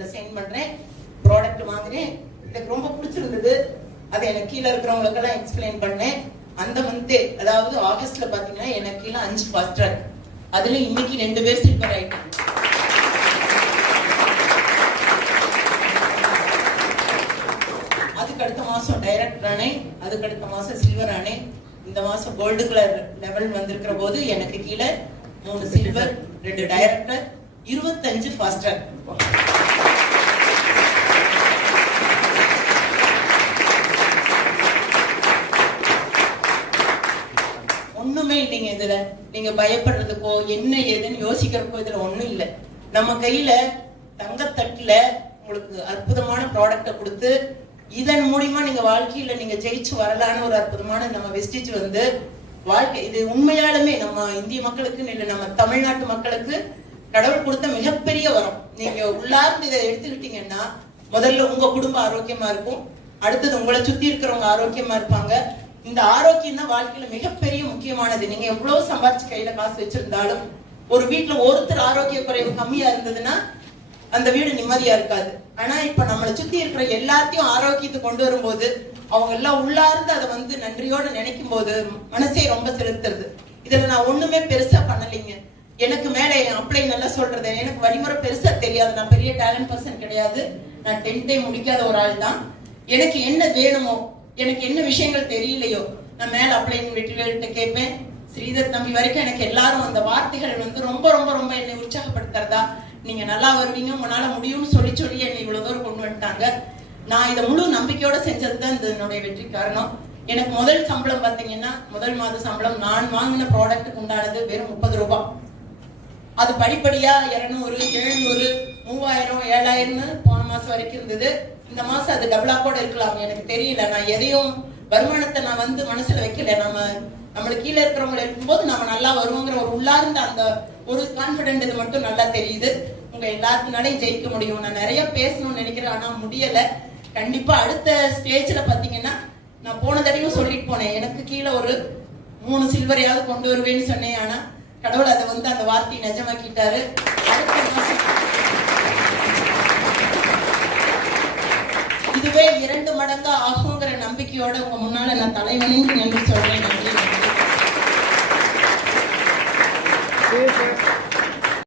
Send பண்றேன், product வாங்குறேன், எனக்கு ரொம்ப பிடிச்சிருந்தது. அதை எனக்கு கீழே இருக்கிறவங்களுக்கு எல்லாம் எக்ஸ்பிளைன் பண்ணேன். அந்த மந்த் அதாவது ஆகஸ்ட்ல பாத்தீங்கன்னா எனக்கு கீழே 5 ஃபாஸ்ட் ட்ராக், அதுல இன்னைக்கு 2 பேர் சில்வர் ஆயிட்டாங்க. அதுக்கு அடுத்த மாசம் டைரக்டர் ஆனேன், அதுக்கு அடுத்த மாசம் சில்வர் ஆனேன். இந்த மாசம் கோல்டு கலர் லெவல் வந்திருக்கிற போது எனக்கு கீழே 3 சில்வர், 2 டைரக்டர், 25 ஃபாஸ்ட் ட்ராக். ஒண்ணுமே இல்லைங்க. இதுல நீங்க பயப்படுறதுக்கோ என்ன ஏதுன்னு யோசிக்கிறதுக்கோ இதுல ஒண்ணும் இல்லை. நம்ம கையில தங்கத்தட்டுல உங்களுக்கு அற்புதமான ப்ராடக்ட கொடுத்து இதன் மூலியமா நீங்க வாழ்க்கையில நீங்க ஜெயிச்சு வரலான்னு ஒரு அற்புதமான நம்ம வெஸ்டிஜ் வந்து வாழ்க்கை. இது உண்மையாலுமே நம்ம இந்திய மக்களுக்கு இல்ல, நம்ம தமிழ்நாட்டு மக்களுக்கு கடவுள் கொடுத்த மிகப்பெரிய வரம். நீங்க உள்ளார்ந்து இதை எடுத்துக்கிட்டீங்கன்னா முதல்ல உங்க குடும்பம் ஆரோக்கியமா இருக்கும், அடுத்தது உங்களை சுத்தி இருக்கிறவங்க ஆரோக்கியமா இருப்பாங்க. இந்த ஆரோக்கியம் தான் வாழ்க்கையில மிகப்பெரிய முக்கியமானது. நீங்க எவ்வளவு சம்பாதிச்சு கையில காசு வச்சிருந்தாலும் ஒரு வீட்டுல ஒருத்தர் ஆரோக்கிய குறைவு கம்மியா இருந்ததுன்னா அந்த வீடு நிம்மதியா இருக்காது. ஆனா இப்ப நம்மளை சுத்தி இருக்கிற எல்லாத்தையும் ஆரோக்கியத்தை கொண்டு வரும்போது அவங்க எல்லாம் உள்ளார்ந்து அதை வந்து நன்றியோட நினைக்கும் போது மனசே ரொம்ப செலுத்துறது. இதுல நான் ஒண்ணுமே பெருசா பண்ணலைங்க. எனக்கு மேல என் அப்ளை நல்லா சொல்றது, எனக்கு வழிமுறை பெருசா தெரியாது. நான் பெரிய டேலண்ட் பர்சன் கிடையாது. நான் 10th முடிக்காத ஒரு ஆள் தான். எனக்கு என்ன வேணுமோ, எனக்கு என்ன விஷயங்கள் தெரியலையோ நான் மேல அப்ளைன் வெற்றிவேல்கிட்ட கேட்பேன். ஸ்ரீதர் தம்பி வரைக்கும் எனக்கு எல்லாரும் அந்த வார்த்தைகள் வந்து ரொம்ப ரொம்ப ரொம்ப என்னை உற்சாகப்படுத்துறதா, நீங்க நல்லா வருவீங்க, உங்களால முடியும்னு சொல்லி சொல்லி என்னை இவ்வளவு தூரம் கொண்டு வந்துட்டாங்க. நான் இதை முழு நம்பிக்கையோட செஞ்சதுதான் இந்த என்னுடைய வெற்றி காரணம். எனக்கு முதல் சம்பளம் பாத்தீங்கன்னா, முதல் மாத சம்பளம் நான் வாங்கின ப்ராடக்ட்டுக்கு உண்டானது வெறும் 30 ரூபாய். அது படிப்படியா 200, 700, 3000, 7000 போன மாசம் வரைக்கும் இருந்தது. இந்த மாசம் அது டபுளா கூட இருக்கலாம், எனக்கு தெரியல. நான் எதையும் வருமானத்தை நான் வந்து மனசுல வைக்கல. நம்மளுக்கு கீழே இருக்கிறவங்க இருக்கும்போது நம்ம நல்லா வருவோங்கிற ஒரு உள்ளார்ந்த அந்த ஒரு கான்பிடென்ட் இது மட்டும் நல்லா தெரியுது. உங்க எல்லாத்துனாலையும் ஜெயிக்க முடியும். நான் நிறைய பேசணும்னு நினைக்கிறேன், ஆனா முடியல. கண்டிப்பா அடுத்த ஸ்டேஜ்ல பாத்தீங்கன்னா, நான் போன தடவையும் சொல்லிட்டு போனேன், எனக்கு கீழே ஒரு 3 சில்வரையாவது கொண்டு வருவேன்னு சொன்னேன். ஆனா கடவுள் அதை வந்து அந்த வார்த்தையை நிஜமாக்கிட்டாரு. அடுத்த மாசம் இதுவே 2 மடங்கா ஆகுங்கிற நம்பிக்கையோட உங்க முன்னால நான் தலைவனின்னு நின்று சொல்றேன். நன்றி.